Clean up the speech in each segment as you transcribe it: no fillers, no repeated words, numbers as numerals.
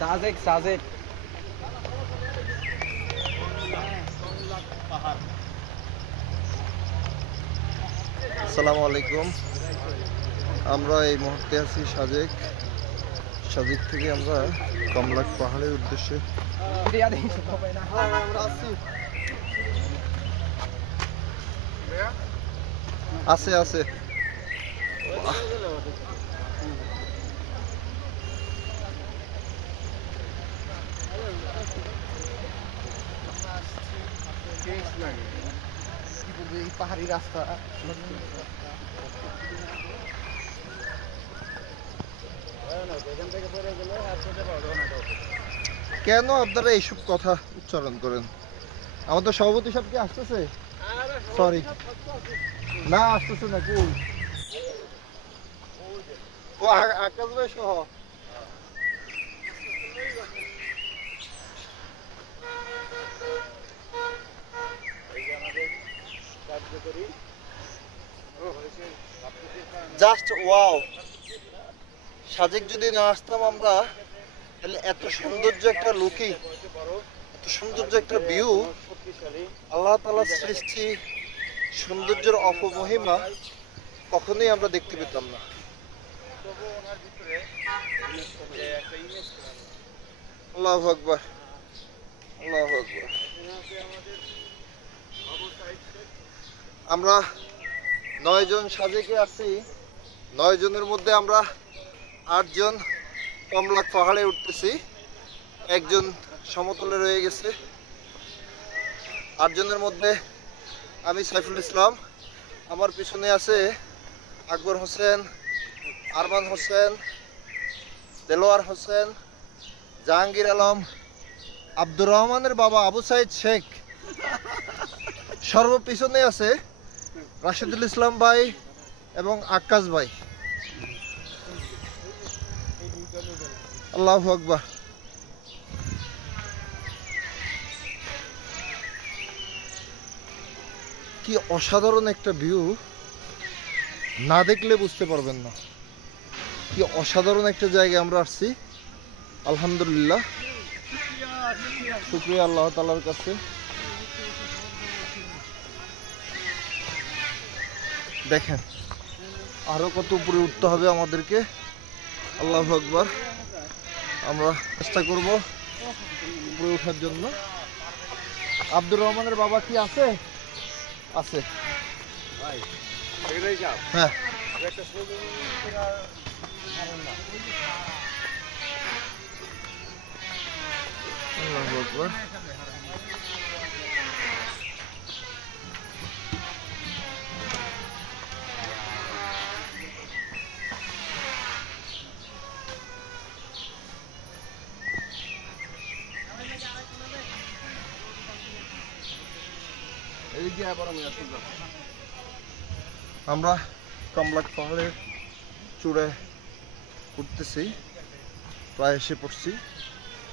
সাজেক সাজেক আসসালামু আলাইকুম। আমরা এই মুহূর্তে আছি সাজেক থেকে আমরা কমলাক পাহাড়ের উদ্দেশ্যে আছে আছে পাহাড়ি রাস্তা কেন আপনারা এইসব কথা উচ্চারণ করেন? আমাদের সভাপতি সাহেব কি আসতেছে? সরি না, আসতেছে না। কুল ও আকাশ ভাই সহ জাস্ট ওয়াও। সাজেক যদি না আসতাম আমরা, তাহলে এত সৌন্দর্য একটা লুকিং, এত সৌন্দর্য একটা ভিউ, আল্লাহ তাআলার সৃষ্টি সৌন্দর্যের অপমহিমা কখনোই আমরা দেখতে পেতাম না। আল্লাহু আকবার, আল্লাহু আকবার। আমরা 9 জন সাজেকে আছি। 9 জনের মধ্যে আমরা 8 জন কমলাক পাহাড়ে উঠতেছি, একজন সমতলে রয়ে গেছে। 8 জনের মধ্যে আমি সাইফুল ইসলাম, আমার পিছনে আছে আকবর হোসেন, আরমান হোসেন, দেলোয়ার হোসেন, জাহাঙ্গীর আলম, আব্দুর রহমানের বাবা আবু সাইদ শেখ, সর্বপিছনে আছে রাশেদুল ইসলাম ভাই এবং আকাশ ভাই। আল্লাহু আকবার। কি অসাধারণ একটা ভিউ, না দেখলে বুঝতে পারবেন না কি অসাধারণ একটা জায়গায় আমরা আসছি। আলহামদুলিল্লাহ, শুকরিয়া আল্লাহ তাআলার কাছে। দেখেন আরো কত উপরে উঠতে হবে আমাদেরকে। আল্লাহু আকবার। আমরা চেষ্টা করব উপরে ওঠার জন্য। আব্দুর রহমানের বাবা কি আছে? আছে। হ্যাঁ, আল্লাহু আকবার। আমরা কমলাক পাহাড়ের চূড়ায় উঠতেছি, প্রায় এসে পড়ছি।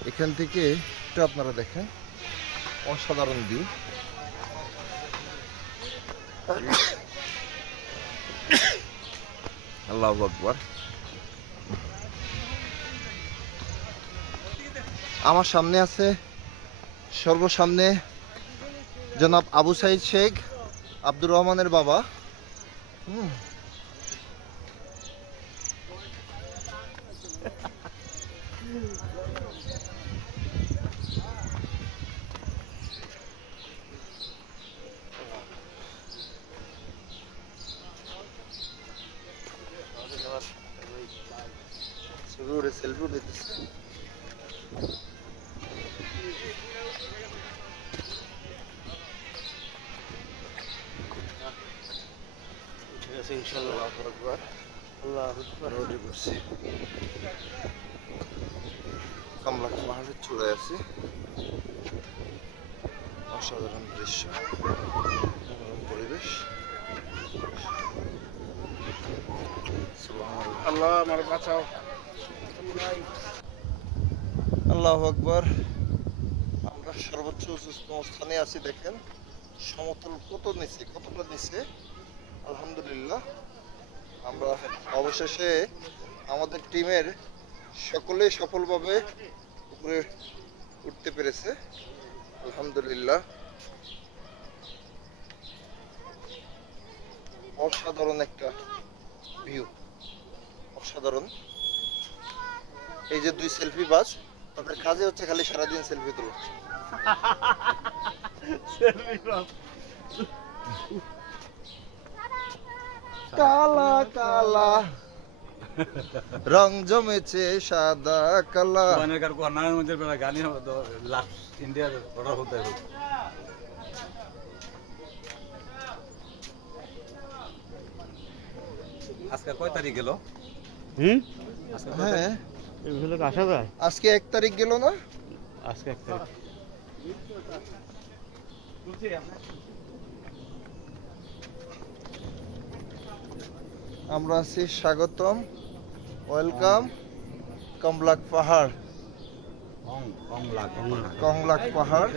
এখান থেকে একটু আপনারা দেখেন অসাধারণ ভিউ। আল্লাহু আকবার। আমার সামনে আছে, সর্বসামনে জনাব আবু সাইদ শেখ, আব্দুর রহমানের বাবা। সেলফি উঠাইতেছে। কমলাক পাহাড়ের চূড়ায় আছে, অসাধারণ দৃশ্য, পরিবেশ। আল্লাহ আমার বাঁচাও। আল্লাহু আকবার। আমরা সর্বোচ্চ উচ্চতম স্থানে আছি, দেখেন সমতল কতটা নিচে আলহামদুলিল্লাহ আমরা অবশেষে আমাদের টিমের সকলেই সফলভাবে উপরে উঠতে পেরেছে আলহামদুলিল্লাহ। অসাধারণ একটা ভিউ, অসাধারণ। এই যে 2 সেলফি বাজ, তাদের কাজে হচ্ছে খালি সারাদিন সেলফি তোলা। কালা কালা রং জমেছে সাদা কালা। গানি ইন্ডিয়ার অর্ডার হতে হবে। আজকে কয় তারিখ গেল? হ্যাঁ এগুলো আসা যায় আজকে 1 তারিখ গেল না? আজকে 1 তারিখ। আমরা আছি স্বাগতম, ওয়েলকাম কমলাক পাহাড়। কংলাক পাহাড়।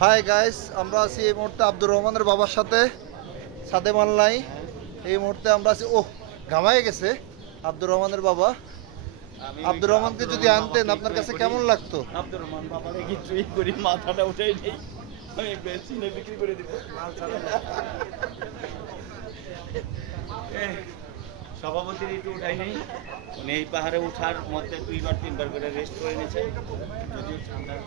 হাই গাইস, আমরা আছি এই মুহূর্তে আব্দুর রহমানের বাবার সাথে, সাদে মাল্লাই। এই মুহূর্তে আমরা আছি, ওহ ঘামায় গেছে আব্দুর রহমানের বাবা। আব্দুর রহমানকে যদি আনতেন আপনার কাছে কেমন লাগতো? আব্দুর রহমান বাবারে কিছুই করি, মাথাটা উঠাই নেই, আমি বেচিনে বিক্রি করে দিব। সভাপতির একটু উঠাই নেই, উনি এই পাহাড়ে উঠার মধ্যে 2বার 3বার করে রেস্ট করে নিয়েছে। যদিও ঠান্ডার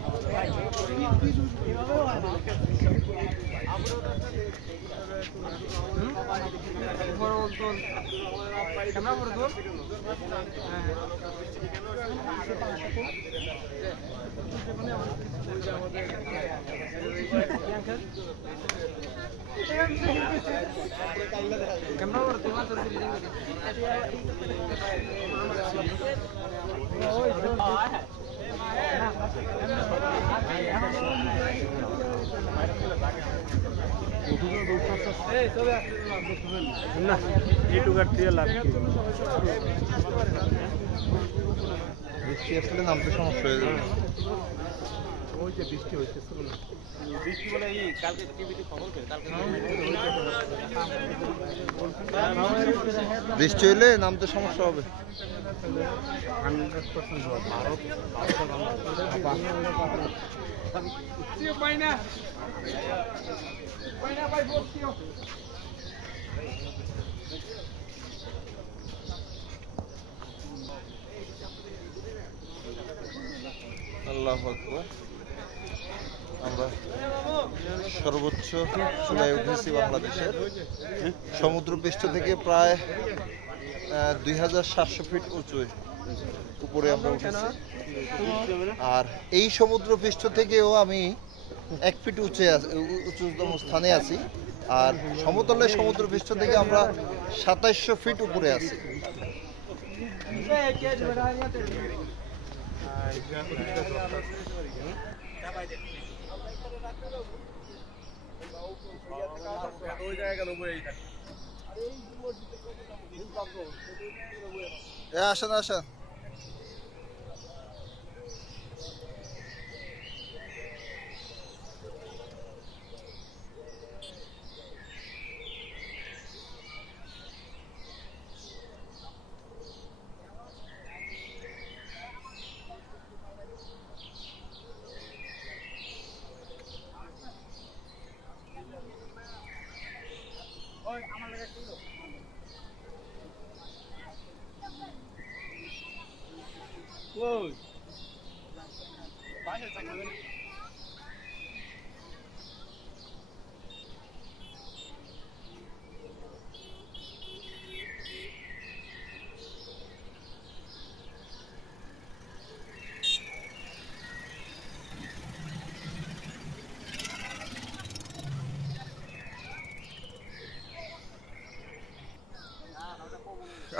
না এটুকার দিয়ে লাভ কি? বৃষ্টি আসলে নামতে সমস্যা হয়ে যাবে। ওই যে বৃষ্টি হইতেছিল না, বৃষ্টি বলে এই কালকে টিভিতে খবর পেয়ে কালকে বৃষ্টি হইলে নামতে সমস্যা হবে। 100% ভারত আল্লাহু আকবার। আমরা সর্বোচ্চ চূড়ায় উঠেছি বাংলাদেশের। সমুদ্রপৃষ্ঠ থেকে প্রায় 2700 ফিট উপরে আমরা উঠেছি। আর এই সমুদ্রপৃষ্ঠ থেকেও আমি 1 ফিট উচ্চতম স্থানে আছি। আর সমতলের সমুদ্রপৃষ্ঠ থেকে আমরা 2700 ফিট উপরে আছি। আসেন আসেন।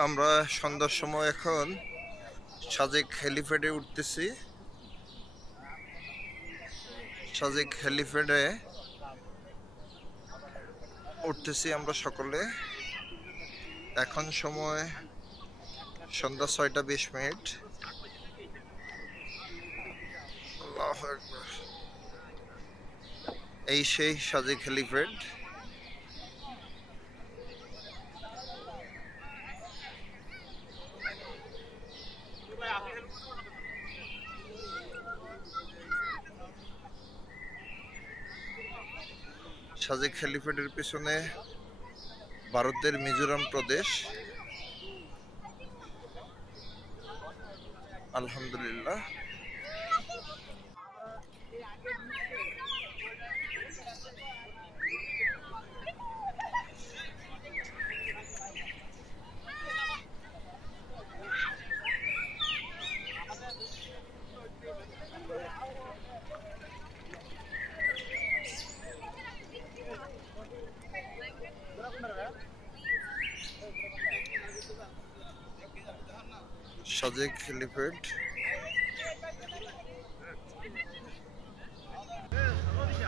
আমরা সন্ধ্যার সময় এখন সাজেক হেলিপ্যাডে উঠতেছি। সাজেক হেলিপ্যাডে উঠতেছি আমরা সকলে। এখন সময় সন্ধ্যা 6:20। আল্লাহু আকবার। এই সেই সাজেক হেলিপ্যাড। সাজেক হেলিপ্যাডের পিছনে ভারতের মিজোরাম প্রদেশ। আলহামদুলিল্লাহ। সাজেক হেলিপ্যাড।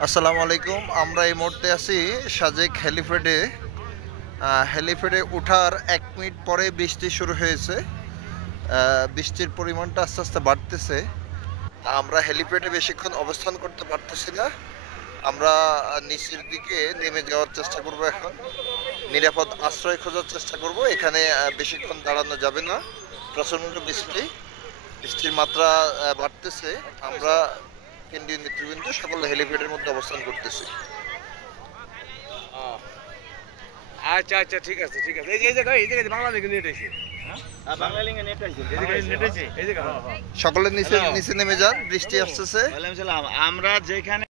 আসসালামু আলাইকুম। আমরা এই মুহূর্তে আছি সাজেক হেলিপ্যাডে। হেলিপ্যাডে ওঠার 1 মিনিট পরে বৃষ্টি শুরু হয়েছে। বৃষ্টির পরিমাণটা আস্তে আস্তে বাড়তেছে। আমরা হেলিপ্যাডে বেশিক্ষণ অবস্থান করতে পারতেছি না। আমরা নিচের দিকে নেমে যাওয়ার চেষ্টা করব। এখন নিরাপদ আশ্রয় খোঁজার চেষ্টা করব। এখানে বেশিক্ষণ দাঁড়ানো যাবে না। প্রচন্ড বৃষ্টির মাত্রা বাড়তেছে। আমরা কেন্দ্রীয় নেতৃবৃন্দ সকল হেলিপ্যাডের মধ্যে অবস্থান করতেছি। আচ্ছা আচ্ছা ঠিক আছে ঠিক আছে। এই যে বাংলা লিখে নেট আছে। আর বাংলা লিঙ্গে নেট আছে। নেট আছে এই যে সকলে নিচে নেমে যান, বৃষ্টি আসতেছে। আমরা যেখানে